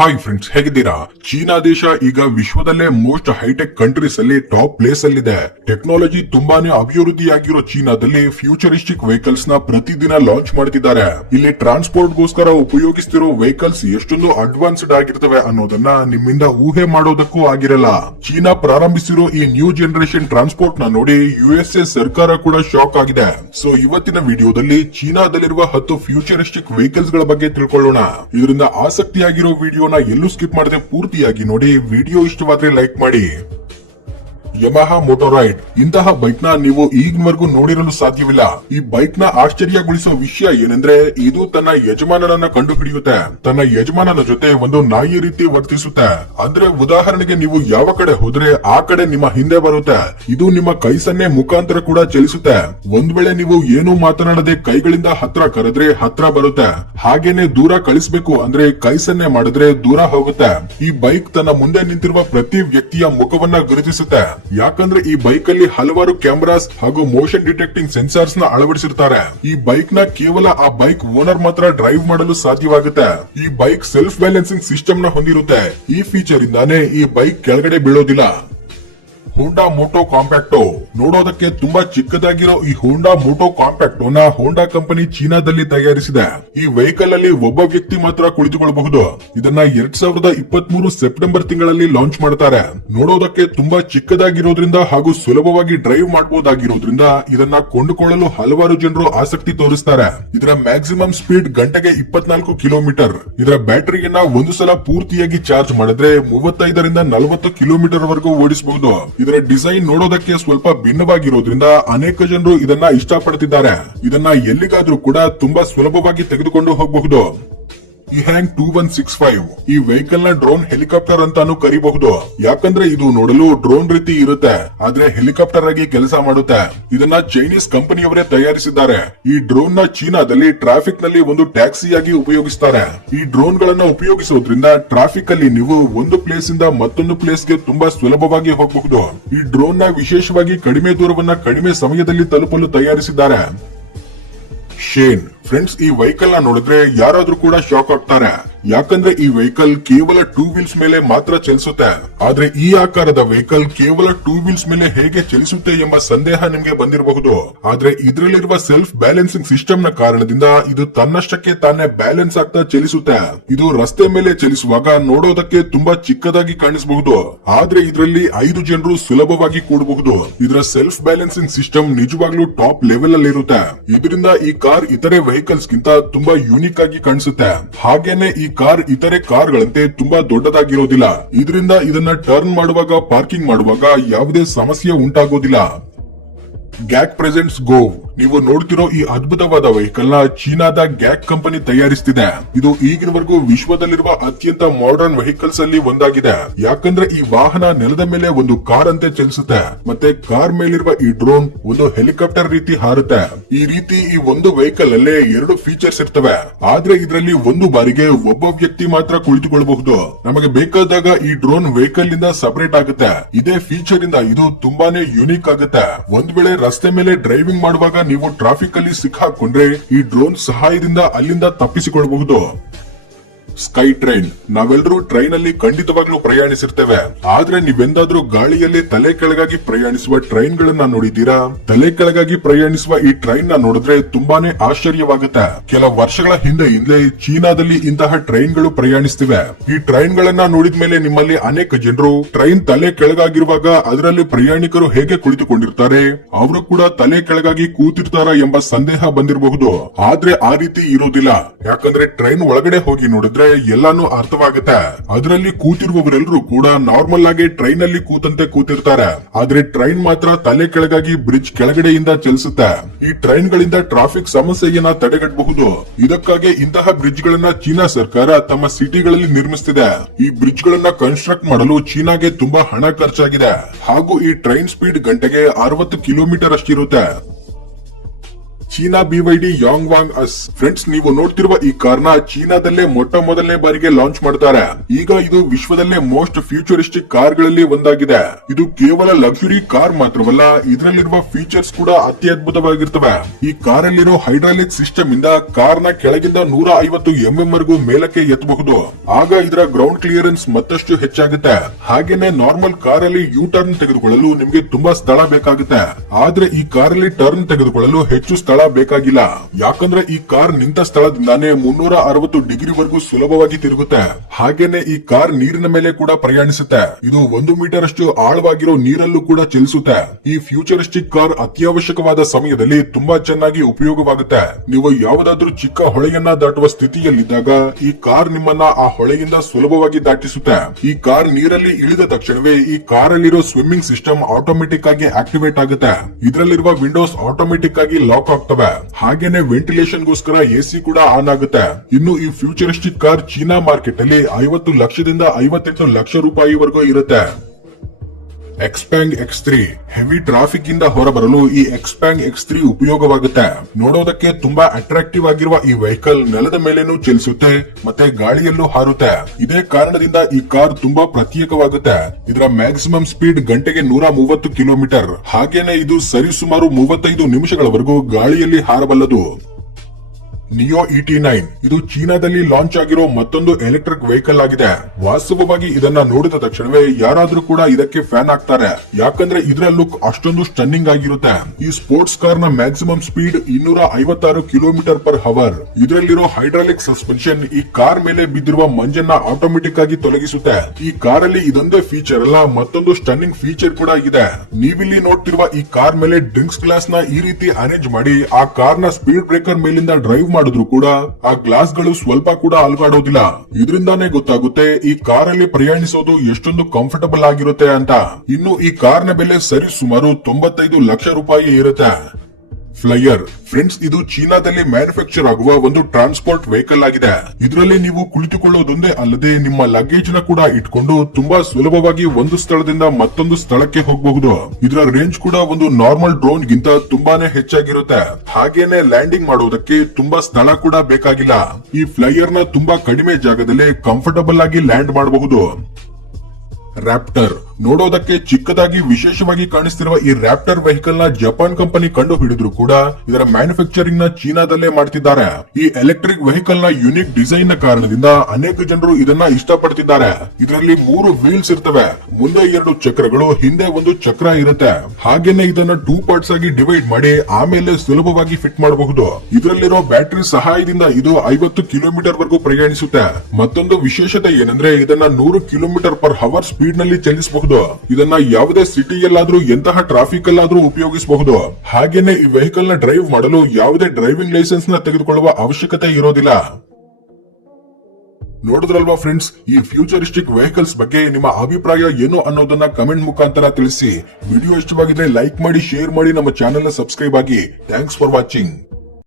Hi friends, ಹೇಗಿದ್ದೀರಾ? China ದೇಶ ಈಗ ವಿಶ್ವದಲ್ಲೇ ಮೋಸ್ಟ್ ಹೈಟೆಕ್ ಕಂಟ್ರೀಸ್ ಅಲ್ಲಿ ಟಾಪ್ ಪ್ಲೇಸ್ ಅಲ್ಲಿದೆ. ಟೆಕ್ನಾಲಜಿ ತುಂಬಾನೇ ಅಭಿವೃದ್ಧಿಯಾಗಿರೋ ಚೀನಾದಲ್ಲಿ ಫ್ಯೂಚರಿಸ್ಟಿಕ್ ವೆಹಿಕಲ್ಸ್ ನ ಪ್ರತಿದಿನ ಲಾಂಚ್ ಮಾಡ್ತಿದ್ದಾರೆ. ಇಲ್ಲಿ ಟ್ರಾನ್ಸ್ಪೋರ್ಟ್ ಗೋಸ್ಕರ ಉಪಯೋಗಿಸ್ತಿರೋ ವೆಹಿಕಲ್ಸ್ ಎಷ್ಟೊಂದು ಅಡ್ವಾನ್ಸ್ಡ್ ಆಗಿರ್ತವೆ ಅನ್ನೋದನ್ನ ನಿಮ್ಮಿಂದ ಊಹೆ ಮಾಡೋದಕ್ಕೂ ಆಗಿರಲ್ಲ. ಚೀನಾ ಪ್ರಾರಂಭಿಸಿರೋ ಈ ನ್ಯೂ ಜನರೇಷನ್ ಟ್ರಾನ್ಸ್ಪೋರ್ಟ್ ನ ನೋಡಿ USA ಸರ್ಕಾರ ಕೂಡ ಶಾಕ್ ಆಗಿದೆ. ಸೊ ಇವತ್ತಿನ ವಿಡಿಯೋದಲ್ಲಿ ಚೀನಾದಲ್ಲಿರುವ 10 ಫ್ಯೂಚರಿಸ್ಟಿಕ್ ವೆಹಿಕಲ್ಸ್ ಗಳ ಬಗ್ಗೆ ತಿಳ್ಕೊಳ್ಳೋಣ. ಇದರಿಂದ ಆಸಕ್ತಿಯಾಗಿರೋ ವಿಡಿಯೋನ ಎಲ್ಲೂ ಸ್ಕಿಪ್ ಮಾಡದೆ ಪೂರ್ತಿಯಾಗಿ ನೋಡಿ. ವಿಡಿಯೋ ಇಷ್ಟವಾದ್ರೆ ಲೈಕ್ ಮಾಡಿ. ಯಮಹಾ ಮೋಟೋರೈಡ್ ಇಂತಹ ಬೈಕ್ ನ ನೀವು ಈಗಿನವರೆಗೂ ನೋಡಿರಲು ಸಾಧ್ಯವಿಲ್ಲ. ಈ ಬೈಕ್ ನ ಆಶ್ಚರ್ಯಗೊಳಿಸುವ ವಿಷಯ ಏನೆಂದ್ರೆ ಇದು ತನ್ನ ಯಜಮಾನನನ್ನ ಕಂಡು ಹಿಡಿಯುತ್ತೆ. ತನ್ನ ಯಜಮಾನನ ಜೊತೆ ಒಂದು ನಾಯಿ ರೀತಿ ವರ್ತಿಸುತ್ತೆ. ಅಂದ್ರೆ ಉದಾಹರಣೆಗೆ ನೀವು ಯಾವ ಕಡೆ ಹೋದ್ರೆ ಆ ಕಡೆ ನಿಮ್ಮ ಹಿಂದೆ ಬರುತ್ತೆ. ಇದು ನಿಮ್ಮ ಕೈ ಸನ್ನೆ ಮುಖಾಂತರ ಕೂಡ ಚಲಿಸುತ್ತೆ. ಒಂದ್ ವೇಳೆ ನೀವು ಏನು ಮಾತನಾಡದೆ ಕೈಗಳಿಂದ ಹತ್ರ ಕರೆದ್ರೆ ಹತ್ರ ಬರುತ್ತೆ. ಹಾಗೇನೆ ದೂರ ಕಳಿಸಬೇಕು ಅಂದ್ರೆ ಕೈ ಸನ್ನೆ ಮಾಡಿದ್ರೆ ದೂರ ಹೋಗುತ್ತೆ. ಈ ಬೈಕ್ ತನ್ನ ಮುಂದೆ ನಿಂತಿರುವ ಪ್ರತಿ ವ್ಯಕ್ತಿಯ ಮುಖವನ್ನ ಗುರುತಿಸುತ್ತೆ. ಯಾಕಂದ್ರೆ ಈ ಬೈಕ್ ಅಲ್ಲಿ ಹಲವಾರು ಕ್ಯಾಮೆರಾಸ್ ಹಾಗೂ ಮೋಷನ್ ಡಿಟೆಕ್ಟಿಂಗ್ ಸೆನ್ಸಾರ್ಸ್ ನ ಅಳವಡಿಸಿರ್ತಾರೆ. ಈ ಬೈಕ್ ನ ಕೇವಲ ಆ ಬೈಕ್ ಓನರ್ ಮಾತ್ರ ಡ್ರೈವ್ ಮಾಡಲು ಸಾಧ್ಯವಾಗುತ್ತೆ. ಈ ಬೈಕ್ ಸೆಲ್ಫ್ ಬ್ಯಾಲೆನ್ಸಿಂಗ್ ಸಿಸ್ಟಮ್ ನ ಹೊಂದಿರುತ್ತೆ. ಈ ಫೀಚರ್ ಇಂದಾನೆ ಈ ಬೈಕ್ ಕೆಳಗಡೆ ಬೀಳೋದಿಲ್ಲ. ಹೋಂಡಾ ಮೋಟೋ ಕಾಂಪ್ಯಾಕ್ಟೋ ನೋಡೋದಕ್ಕೆ ತುಂಬಾ ಚಿಕ್ಕದಾಗಿರೋ ಈ ಹೋಂಡಾ ಮೋಟೋ ಕಾಂಪ್ಯಾಕ್ಟೋನ ಹೋಂಡಾ ಕಂಪನಿ ಚೀನಾದಲ್ಲಿ ತಯಾರಿಸಿದೆ. ಈ ವೆಹಿಕಲ್ ಅಲ್ಲಿ ಒಬ್ಬ ವ್ಯಕ್ತಿ ಮಾತ್ರ ಕುಳಿತುಕೊಳ್ಳಬಹುದು. ಇದನ್ನ 2023 ಸೆಪ್ಟೆಂಬರ್ ತಿಂಗಳಲ್ಲಿ ಲಾಂಚ್ ಮಾಡ್ತಾರೆ. ನೋಡೋದಕ್ಕೆ ತುಂಬಾ ಚಿಕ್ಕದಾಗಿರೋದ್ರಿಂದ ಹಾಗೂ ಸುಲಭವಾಗಿ ಡ್ರೈವ್ ಮಾಡಬಹುದಾಗಿರೋದ್ರಿಂದ ಇದನ್ನ ಕೊಂಡುಕೊಳ್ಳಲು ಹಲವಾರು ಜನರು ಆಸಕ್ತಿ ತೋರಿಸ್ತಾರೆ. ಇದರ ಮ್ಯಾಕ್ಸಿಮಮ್ ಸ್ಪೀಡ್ ಗಂಟೆಗೆ 24 ಕಿಲೋಮೀಟರ್. ಇದರ ಬ್ಯಾಟರಿಯನ್ನ ಒಂದು ಸಲ ಪೂರ್ತಿಯಾಗಿ ಚಾರ್ಜ್ ಮಾಡಿದ್ರೆ 35 ರಿಂದ 40 ಕಿಲೋಮೀಟರ್ ವರೆಗೂ ಓಡಿಸಬಹುದು. ಇದರ ಡಿಸೈನ್ ನೋಡೋದಕ್ಕೆ ಸ್ವಲ್ಪ ಭಿನ್ನವಾಗಿರೋದ್ರಿಂದ ಅನೇಕ ಜನರು ಇದನ್ನ ಇಷ್ಟಪಡುತ್ತಿದ್ದಾರೆ. ಇದನ್ನ ಎಲ್ಲಿಗಾದ್ರೂ ಕೂಡ ತುಂಬಾ ಸುಲಭವಾಗಿ ತೆಗೆದುಕೊಂಡು ಹೋಗಬಹುದು. ಇಹ್ಯಾಂಗ್ 2165 ಈ ವೆಹಿಕಲ್ ನ ಡ್ರೋನ್ ಹೆಲಿಕಾಪ್ಟರ್ ಅಂತಾನು ಕರೀಬಹುದು. ಯಾಕಂದ್ರೆ ಇದು ನೋಡಲು ಡ್ರೋನ್ ರೀತಿ ಇರುತ್ತೆ, ಆದ್ರೆ ಹೆಲಿಕಾಪ್ಟರ್ ಆಗಿ ಕೆಲಸ ಮಾಡುತ್ತೆ. ಇದನ್ನ ಚೈನೀಸ್ ಕಂಪನಿಯವರೇ ತಯಾರಿಸಿದ್ದಾರೆ. ಈ ಡ್ರೋನ್ ನ ಚೀನಾದಲ್ಲಿ ಟ್ರಾಫಿಕ್ ನಲ್ಲಿ ಒಂದು ಟ್ಯಾಕ್ಸಿಯಾಗಿ ಉಪಯೋಗಿಸುತ್ತಾರೆ. ಈ ಡ್ರೋನ್ ಗಳನ್ನ ಉಪಯೋಗಿಸೋದ್ರಿಂದ ಟ್ರಾಫಿಕ್ ಅಲ್ಲಿ ನೀವು ಒಂದು ಪ್ಲೇಸ್ ಇಂದ ಮತ್ತೊಂದು ಪ್ಲೇಸ್ ಗೆ ತುಂಬಾ ಸುಲಭವಾಗಿ ಹೋಗಬಹುದು. ಈ ಡ್ರೋನ್ ನ ವಿಶೇಷವಾಗಿ ಕಡಿಮೆ ದೂರವನ್ನ ಕಡಿಮೆ ಸಮಯದಲ್ಲಿ ತಲುಪಲು ತಯಾರಿಸಿದ್ದಾರೆ. ಶೇನ್ ಫ್ರೆಂಡ್ಸ್, ಈ ವೆಹಿಕಲ್ ನ ನೋಡಿದ್ರೆ ಯಾರಾದ್ರೂ ಕೂಡ ಶಾಕ್ ಆಗ್ತಾರೆ. ಯಾಕಂದ್ರೆ ಈ ವೆಹಿಕಲ್ ಕೇವಲ 2 ವೀಲ್ಸ್ ಮೇಲೆ ಮಾತ್ರ ಚಲಿಸುತ್ತೆ. ಆದ್ರೆ ಈ ಆಕಾರದ ವೆಹಿಕಲ್ ಕೇವಲ 2 ವೀಲ್ಸ್ ಮೇಲೆ ಹೇಗೆ ಚಲಿಸುತ್ತೆ ಎಂಬ ಸಂದೇಹ ನಿಮ್ಗೆ ಬಂದಿರಬಹುದು. ಆದ್ರೆ ಇದರಲ್ಲಿರುವ ಸೆಲ್ಫ್ ಬ್ಯಾಲೆನ್ಸಿಂಗ್ ಸಿಸ್ಟಮ್ ನ ಕಾರಣದಿಂದ ಇದು ತನ್ನಷ್ಟಕ್ಕೆ ತಾನೇ ಬ್ಯಾಲೆನ್ಸ್ ಆಗ್ತಾ ಚಲಿಸುತ್ತೆ. ಇದು ರಸ್ತೆ ಮೇಲೆ ಚಲಿಸುವಾಗ ನೋಡೋದಕ್ಕೆ ತುಂಬಾ ಚಿಕ್ಕದಾಗಿ ಕಾಣಿಸಬಹುದು, ಆದ್ರೆ ಇದರಲ್ಲಿ 5 ಜನರು ಸುಲಭವಾಗಿ ಕೂಡಬಹುದು. ಇದರ ಸೆಲ್ಫ್ ಬ್ಯಾಲೆನ್ಸಿಂಗ್ ಸಿಸ್ಟಮ್ ನಿಜವಾಗ್ಲೂ ಟಾಪ್ ಲೆವೆಲ್ ಅಲ್ಲಿ ಇರುತ್ತೆ. ಇದರಿಂದ ಈ ಕಾರ್ ಇತರೆ ವೆಹಿಕಲ್ಸ್ ಗಿಂತ ತುಂಬಾ ಯೂನಿಕ್ ಆಗಿ ಕಾಣಿಸುತ್ತೆ. ಹಾಗೇನೆ ಈ ಕಾರ್ ಇತರೆ ಕಾರ್ ಗಳಂತೆ ತುಂಬಾ ದೊಡ್ಡದಾಗಿರೋದಿಲ್ಲ. ಇದರಿಂದ ಇದನ್ನ ಟರ್ನ್ ಮಾಡುವಾಗ ಪಾರ್ಕಿಂಗ್ ಮಾಡುವಾಗ ಯಾವುದೇ ಸಮಸ್ಯೆ ಉಂಟಾಗೋದಿಲ್ಲ. ಗ್ಯಾಕ್ ಪ್ರೆಸೆಂಟ್ಸ್ ಗೋವ್ ನೀವು ನೋಡ್ತಿರೋ ಈ ಅದ್ಭುತವಾದ ವೆಹಿಕಲ್ ನ ಚೀನಾದ ಗ್ಯಾಕ್ ಕಂಪನಿ ತಯಾರಿಸುತ್ತಿದೆ. ಇದು ಈಗಿನವರೆಗೂ ವಿಶ್ವದಲ್ಲಿರುವ ಅತ್ಯಂತ ಮಾಡರ್ನ್ ವೆಹಿಕಲ್ಸ್ ಅಲ್ಲಿ ಒಂದಾಗಿದೆ. ಯಾಕಂದ್ರೆ ಈ ವಾಹನ ನೆಲದ ಮೇಲೆ ಒಂದು ಕಾರ್ ಅಂತೆ ಚಲಿಸುತ್ತೆ. ಮತ್ತೆ ಕಾರ್ ಮೇಲಿರುವ ಈ ಡ್ರೋನ್ ಒಂದು ಹೆಲಿಕಾಪ್ಟರ್ ರೀತಿ ಹಾರುತ್ತೆ. ಈ ರೀತಿ ಈ ಒಂದು ವೆಹಿಕಲ್ ಅಲ್ಲೇ 2 ಫೀಚರ್ಸ್ ಇರ್ತವೆ. ಆದ್ರೆ ಇದರಲ್ಲಿ ಒಂದು ಬಾರಿಗೆ ಒಬ್ಬ ವ್ಯಕ್ತಿ ಮಾತ್ರ ಕುಳಿತುಕೊಳ್ಳಬಹುದು. ನಮಗೆ ಬೇಕಾದಾಗ ಈ ಡ್ರೋನ್ ವೆಹಿಕಲ್ ಇಂದ ಸಪರೇಟ್ ಆಗುತ್ತೆ. ಇದೇ ಫೀಚರ್ ಇಂದ ಇದು ತುಂಬಾನೇ ಯೂನಿಕ್ ಆಗುತ್ತೆ. ಒಂದ್ ವೇಳೆ ರಸ್ತೆ ಮೇಲೆ ಡ್ರೈವಿಂಗ್ ಮಾಡುವಾಗ ನೀವು ಟ್ರಾಫಿಕ್ ಅಲ್ಲಿ ಸಿಕ್ಕಾಕೊಂಡ್ರೆ ಈ ಡ್ರೋನ್ ಸಹಾಯದಿಂದ ಅಲ್ಲಿಂದ ತಪ್ಪಿಸಿಕೊಳ್ಳಬಹುದು. ಸ್ಕೈ ಟ್ರೈನ್ ನಾವೆಲ್ಲರೂ ಟ್ರೈನ್ ಅಲ್ಲಿ ಖಂಡಿತವಾಗ್ಲೂ ಪ್ರಯಾಣಿಸಿರ್ತೇವೆ. ಆದ್ರೆ ನೀವೆಂದಾದ್ರೂ ಗಾಳಿಯಲ್ಲಿ ತಲೆ ಕೆಳಗಾಗಿ ಪ್ರಯಾಣಿಸುವ ಟ್ರೈನ್ ಗಳನ್ನ ನೋಡಿದ್ದೀರಾ? ತಲೆ ಕೆಳಗಾಗಿ ಪ್ರಯಾಣಿಸುವ ಈ ಟ್ರೈನ್ ನ ನೋಡಿದ್ರೆ ತುಂಬಾನೇ ಆಶ್ಚರ್ಯವಾಗುತ್ತೆ. ಕೆಲ ವರ್ಷಗಳ ಹಿಂದೆ ಚೀನಾದಲ್ಲಿ ಇಂತಹ ಟ್ರೈನ್ ಗಳು ಪ್ರಯಾಣಿಸ್ತಿವೆ. ಈ ಟ್ರೈನ್ ಗಳನ್ನ ನೋಡಿದ ಮೇಲೆ ನಿಮ್ಮಲ್ಲಿ ಅನೇಕ ಜನರು ಟ್ರೈನ್ ತಲೆ ಕೆಳಗಾಗಿರುವಾಗ ಅದರಲ್ಲಿ ಪ್ರಯಾಣಿಕರು ಹೇಗೆ ಕುಳಿತುಕೊಂಡಿರ್ತಾರೆ, ಅವರು ಕೂಡ ತಲೆ ಕೆಳಗಾಗಿ ಕೂತಿರ್ತಾರ ಎಂಬ ಸಂದೇಹ ಬಂದಿರಬಹುದು. ಆದ್ರೆ ಆ ರೀತಿ ಇರೋದಿಲ್ಲ. ಯಾಕಂದ್ರೆ ಟ್ರೈನ್ ಒಳಗಡೆ ಹೋಗಿ ನೋಡಿದ್ರೆ ಎಲ್ಲಾನು ಅರ್ಥವಾಗುತ್ತೆ. ಅದರಲ್ಲಿ ಕೂತಿರುವವರೆಲ್ಲರೂ ಕೂಡ ನಾರ್ಮಲ್ ಆಗಿ ಟ್ರೈನ್ ಅಲ್ಲಿ ಕೂತಂತೆ ಕೂತಿರ್ತಾರೆ. ಆದ್ರೆ ಟ್ರೈನ್ ಮಾತ್ರ ತಲೆ ಕೆಳಗಾಗಿ ಬ್ರಿಡ್ಜ್ ಕೆಳಗಡೆಯಿಂದ ಚಲಿಸುತ್ತೆ. ಈ ಟ್ರೈನ್ ಗಳಿಂದ ಟ್ರಾಫಿಕ್ ಸಮಸ್ಯೆಯನ್ನ ತಡೆಗಟ್ಟಬಹುದು. ಇದಕ್ಕಾಗಿ ಇಂತಹ ಬ್ರಿಡ್ಜ್ ಗಳನ್ನ ಚೀನಾ ಸರ್ಕಾರ ತಮ್ಮ ಸಿಟಿಗಳಲ್ಲಿ ನಿರ್ಮಿಸುತ್ತಿದೆ. ಈ ಬ್ರಿಡ್ಜ್ ಗಳನ್ನ ಕನ್ಸ್ಟ್ರಕ್ಟ್ ಮಾಡಲು ಚೀನಾಗೆ ತುಂಬಾ ಹಣ ಖರ್ಚಾಗಿದೆ. ಹಾಗೂ ಈ ಟ್ರೈನ್ ಸ್ಪೀಡ್ ಗಂಟೆಗೆ 60 ಕಿಲೋಮೀಟರ್ ಅಷ್ಟಿರುತ್ತೆ. China BYD Yangwang S. Friends, ನೀವು ನೋಡ್ತಿರುವ ಈ ಕಾರ್ನ ಚೀನಾದಲ್ಲೇ ಮೊದಲನೇ ಬಾರಿಗೆ ಲಾಂಚ್ ಮಾಡ್ತಾರೆ. ಈಗ ಇದು ವಿಶ್ವದಲ್ಲೇ ಮೋಸ್ಟ್ ಫ್ಯೂಚರಿಸ್ಟಿಕ್ ಕಾರ್ಗಳಲ್ಲಿ ಒಂದಾಗಿದೆ. ಇದು ಕೇವಲ ಲಕ್ಸುರಿ ಕಾರ್ ಮಾತ್ರವಲ್ಲ, ಇದರಲ್ಲಿರುವ ಫೀಚರ್ಸ್ ಕೂಡ ಅತ್ಯದ್ಭುತವಾಗಿರ್ತವೆ. ಈ ಕಾರಲ್ಲಿರೋ ಹೈಡ್ರಾಲಿಕ್ ಸಿಸ್ಟಮ್ ಇಂದ ಕಾರ್ನ ಕೆಳಗಿಂದ 150 mm ವರೆಗೂ ಮೇಲಕ್ಕೆ ಎತ್ತಬಹುದು. ಆಗ ಇದರ ಗ್ರೌಂಡ್ ಕ್ಲಿಯರೆನ್ಸ್ ಮತ್ತಷ್ಟು ಹೆಚ್ಚಾಗುತ್ತೆ. ಹಾಗೇನೆ ನಾರ್ಮಲ್ ಕಾರಲ್ಲಿ ಯು ಟರ್ನ್ ತೆಗೆದುಕೊಳ್ಳಲು ನಿಮಗೆ ತುಂಬಾ ಸ್ಥಳ ಬೇಕಾಗುತ್ತೆ. ಆದ್ರೆ ಈ ಕಾರಲ್ಲಿ ಟರ್ನ್ ತೆಗೆದುಕೊಳ್ಳಲು ಹೆಚ್ಚು ಸ್ಥಳ ಬೇಕಾಗಿಲ್ಲ. ಯಾಕಂದ್ರೆ ಈ ಕಾರ್ ನಿಂತ ಸ್ಥಳದಿಂದಾನೇ 360 ಡಿಗ್ರಿ ವರೆಗೂ ಸುಲಭವಾಗಿ ತಿರುಗುತ್ತೆ. ಹಾಗೇನೆ ಈ ಕಾರ್ ನೀರಿನ ಮೇಲೆ ಕೂಡ ಪ್ರಯಾಣಿಸುತ್ತೆ. ಇದು 1 ಮೀಟರ್ ಅಷ್ಟು ಆಳವಾಗಿರೋ ನೀರಲ್ಲೂ ಕೂಡ ಚಲಿಸುತ್ತೆ. ಈ ಫ್ಯೂಚರಿಸ್ಟಿಕ್ ಕಾರ್ ಅತ್ಯವಶ್ಯಕವಾದ ಸಮಯದಲ್ಲಿ ತುಂಬಾ ಚೆನ್ನಾಗಿ ಉಪಯೋಗವಾಗುತ್ತೆ. ನೀವು ಯಾವುದಾದ್ರೂ ಚಿಕ್ಕ ಹೊಳೆಯನ್ನ ದಾಟುವ ಸ್ಥಿತಿಯಲ್ಲಿದ್ದಾಗ ಈ ಕಾರ್ ನಿಮ್ಮನ್ನ ಆ ಹೊಳೆಯಿಂದ ಸುಲಭವಾಗಿ ದಾಟಿಸುತ್ತೆ. ಈ ಕಾರ್ ನೀರಲ್ಲಿ ಇಳಿದ ತಕ್ಷಣವೇ ಈ ಕಾರಲ್ಲಿರೋ ಸ್ವಿಮ್ಮಿಂಗ್ ಸಿಸ್ಟಮ್ ಆಟೋಮೆಟಿಕ್ ಆಗಿ ಆಕ್ಟಿವೇಟ್ ಆಗುತ್ತೆ. ಇದರಲ್ಲಿರುವ ವಿಂಡೋಸ್ ಆಟೋಮೆಟಿಕ್ ಆಗಿ ಲಾಕ್ ಆಗ್ತವೆ. ಹಾಗೇನೆ ವೆಂಟಿಲೇಷನ್ ಗೋಸ್ಕರ AC ಕೂಡ ಆನ್ ಆಗುತ್ತೆ. ಇನ್ನು ಈ ಫ್ಯೂಚರಿಸ್ಟಿಕ್ ಕಾರ್ ಚೀನಾ ಮಾರ್ಕೆಟ್ ಅಲ್ಲಿ 50 ಲಕ್ಷದಿಂದ 58 ಲಕ್ಷ ರೂಪಾಯಿವರೆಗೂ ಇರುತ್ತೆ. ಎಕ್ಸ್ಪ್ಯಾಂಗ್ X3 ಹೆವಿ ಟ್ರಾಫಿಕ್ ಇಂದ ಹೊರಬರಲು ಈ ಎಕ್ಸ್ಪ್ಯಾಂಗ್ X3 ಉಪಯೋಗವಾಗುತ್ತೆ. ನೋಡೋದಕ್ಕೆ ತುಂಬಾ ಅಟ್ರಾಕ್ಟಿವ್ ಆಗಿರುವ ಈ ವೆಹಿಕಲ್ ನೆಲದ ಮೇಲೇನೂ ಚಲಿಸುತ್ತೆ ಮತ್ತೆ ಗಾಳಿಯಲ್ಲೂ ಹಾರುತ್ತೆ. ಇದೇ ಕಾರಣದಿಂದ ಈ ಕಾರ್ ತುಂಬಾ ಪ್ರತ್ಯೇಕವಾಗುತ್ತೆ. ಇದರ ಮ್ಯಾಕ್ಸಿಮಮ್ ಸ್ಪೀಡ್ ಗಂಟೆಗೆ 130 ಕಿಲೋಮೀಟರ್. ಹಾಗೇನೆ ಇದು ಸರಿಸುಮಾರು 35 ನಿಮಿಷಗಳವರೆಗೂ ಗಾಳಿಯಲ್ಲಿ ಹಾರಬಲ್ಲದು. ನಿಯೋ ET9 ಇದು ಚೀನಾದಲ್ಲಿ ಲಾಂಚ್ ಆಗಿರೋ ಮತ್ತೊಂದು ಎಲೆಕ್ಟ್ರಿಕ್ ವೆಹಿಕಲ್ ಆಗಿದೆ. ವಾಸ್ತವವಾಗಿ ಇದನ್ನ ನೋಡಿದ ತಕ್ಷಣವೇ ಯಾರಾದ್ರೂ ಕೂಡ ಇದಕ್ಕೆ ಫ್ಯಾನ್ ಆಗ್ತಾರೆ. ಯಾಕಂದ್ರೆ ಇದರ ಲುಕ್ ಅಷ್ಟೊಂದು ಸ್ಟನ್ನಿಂಗ್ ಆಗಿರುತ್ತೆ. ಈ ಸ್ಪೋರ್ಟ್ಸ್ ಕಾರ್ ನ ಮ್ಯಾಕ್ಸಿಮಮ್ ಸ್ಪೀಡ್ 256 km/h. ಇದರಲ್ಲಿರೋ ಹೈಡ್ರಾಲಿಕ್ ಸಸ್ಪೆನ್ಷನ್ ಈ ಕಾರ್ ಮೇಲೆ ಬಿದ್ದಿರುವ ಮಂಜನ್ನ ಆಟೋಮೆಟಿಕ್ ಆಗಿ ತೊಲಗಿಸುತ್ತೆ. ಈ ಕಾರಲ್ಲಿ ಇದೊಂದೇ ಫೀಚರ್ ಅಲ್ಲ, ಮತ್ತೊಂದು ಸ್ಟನ್ನಿಂಗ್ ಫೀಚರ್ ಕೂಡ ಇದೆ. ನೀವಿಲ್ಲಿ ನೋಡ್ತಿರುವ ಈ ಕಾರ್ ಮೇಲೆ ಡ್ರಿಂಕ್ಸ್ ಗ್ಲಾಸ್ ನ ಈ ರೀತಿ ಅರೇಂಜ್ ಮಾಡಿ ಆ ಕಾರ್ ನ ಸ್ಪೀಡ್ ಬ್ರೇಕರ್ ಮೇಲಿಂದ ಡ್ರೈವ್ ಮಾಡಿದ್ರು ಕೂಡ ಆ ಗ್ಲಾಸ್ ಗಳು ಸ್ವಲ್ಪ ಕೂಡ ಅಲುಗಾಡೋದಿಲ್ಲ. ಇದರಿಂದಾನೇ ಗೊತ್ತಾಗುತ್ತೆ ಈ ಕಾರಲ್ಲಿ ಪ್ರಯಾಣಿಸೋದು ಎಷ್ಟೊಂದು ಕಂಫರ್ಟಬಲ್ ಆಗಿರುತ್ತೆ ಅಂತ. ಇನ್ನು ಈ ಕಾರ್ನ ಬೆಲೆ ಸರಿ ಸುಮಾರು 95 ಲಕ್ಷ ರೂಪಾಯಿ ಇರುತ್ತೆ. ಫ್ಲೈಯರ್ ಫ್ರೆಂಡ್ಸ್, ಇದು ಚೀನಾದಲ್ಲಿ ಮ್ಯಾನುಫ್ಯಾಕ್ಚರ್ ಆಗುವ ಒಂದು ಟ್ರಾನ್ಸ್ಪೋರ್ಟ್ ವೆಹಿಕಲ್ ಆಗಿದೆ. ಇದರಲ್ಲಿ ನೀವು ಕುಳಿತುಕೊಳ್ಳೋದೊಂದೇ ಅಲ್ಲದೆ ನಿಮ್ಮ ಲಗೇಜ್ ನ ಕೂಡ ಇಟ್ಕೊಂಡು ತುಂಬಾ ಸುಲಭವಾಗಿ ಒಂದು ಸ್ಥಳದಿಂದ ಮತ್ತೊಂದು ಸ್ಥಳಕ್ಕೆ ಹೋಗಬಹುದು. ಇದರ ರೇಂಜ್ ಕೂಡ ಒಂದು ನಾರ್ಮಲ್ ಡ್ರೋನ್ ಗಿಂತ ತುಂಬಾನೇ ಹೆಚ್ಚಾಗಿರುತ್ತೆ. ಹಾಗೇನೆ ಲ್ಯಾಂಡಿಂಗ್ ಮಾಡುವುದಕ್ಕೆ ತುಂಬಾ ಸ್ಥಳ ಕೂಡ ಬೇಕಾಗಿಲ್ಲ. ಈ ಫ್ಲೈಯರ್ ನ ತುಂಬಾ ಕಡಿಮೆ ಜಾಗದಲ್ಲಿ ಕಂಫರ್ಟಬಲ್ ಆಗಿ ಲ್ಯಾಂಡ್ ಮಾಡಬಹುದು. ರ್ಯಾಪ್ಟರ್ ನೋಡೋದಕ್ಕೆ ಚಿಕ್ಕದಾಗಿ ವಿಶೇಷವಾಗಿ ಕಾಣಿಸ್ತಿರುವ ಈ ರ್ಯಾಪ್ಟರ್ ವೆಹಿಕಲ್ ನ ಜಪಾನ್ ಕಂಪನಿ ಕಂಡು ಹಿಡಿದ್ರು ಕೂಡ ಇದರ ಮ್ಯಾನುಫ್ಯಾಕ್ಚರಿಂಗ್ ನ ಚೀನಾದಲ್ಲೇ ಮಾಡ್ತಿದ್ದಾರೆ. ಈ ಎಲೆಕ್ಟ್ರಿಕ್ ವೆಹಿಕಲ್ ನ ಯುನಿಕ್ ಡಿಸೈನ್ ನ ಕಾರಣದಿಂದ ಅನೇಕ ಜನರು ಇದನ್ನ ಇಷ್ಟಪಡ್ತಿದ್ದಾರೆ. ಇದರಲ್ಲಿ 3 ವೀಲ್ಸ್ ಇರ್ತವೆ. ಮುಂದೆ 2 ಚಕ್ರಗಳು, ಹಿಂದೆ 1 ಚಕ್ರ ಇರುತ್ತೆ. ಹಾಗೇನೆ ಇದನ್ನ 2 ಪಾರ್ಟ್ಸ್ ಆಗಿ ಡಿವೈಡ್ ಮಾಡಿ ಆಮೇಲೆ ಸುಲಭವಾಗಿ ಫಿಟ್ ಮಾಡಬಹುದು. ಇದರಲ್ಲಿರೋ ಬ್ಯಾಟರಿ ಸಹಾಯದಿಂದ ಇದು 50 ಕಿಲೋಮೀಟರ್ ವರೆಗೂ ಪ್ರಯಾಣಿಸುತ್ತೆ. ಮತ್ತೊಂದು ವಿಶೇಷತೆ ಏನಂದ್ರೆ ಇದನ್ನ 100 km/h ಸ್ಪೀಡ್ ನಲ್ಲಿ ಚಲಿಸಬಹುದು. ಇದನ್ನ ಯಾವುದೇ ಸಿಟಿಯಲ್ಲಾದ್ರೂ ಎಂತಹ ಟ್ರಾಫಿಕ್ ಅಲ್ಲಾದ್ರೂ ಉಪಯೋಗಿಸಬಹುದು. ಹಾಗೇನೆ ಈ ವೆಹಿಕಲ್ ನ ಡ್ರೈವ್ ಮಾಡಲು ಯಾವುದೇ ಡ್ರೈವಿಂಗ್ ಲೈಸೆನ್ಸ್ ನ ತೆಗೆದುಕೊಳ್ಳುವ ಅವಶ್ಯಕತೆ ಇರೋದಿಲ್ಲ. ನೋಡಿದ್ರಲ್ವಾ ಫ್ರೆಂಡ್ಸ್, ಈ ಫ್ಯೂಚರಿಸ್ಟಿಕ್ ವೆಹಿಕಲ್ಸ್ ಬಗ್ಗೆ ನಿಮ್ಮ ಅಭಿಪ್ರಾಯ ಏನು ಅನ್ನೋದನ್ನ ಕಮೆಂಟ್ ಮುಖಾಂತರ ತಿಳಿಸಿ. ವಿಡಿಯೋ ಇಷ್ಟವಾಗಿದ್ರೆ ಲೈಕ್ ಮಾಡಿ, ಶೇರ್ ಮಾಡಿ, ನಮ್ಮ ಚಾನೆಲ್ ನ ಸಬ್ಸ್ಕ್ರೈಬ್ ಆಗಿ. Thanks for watching.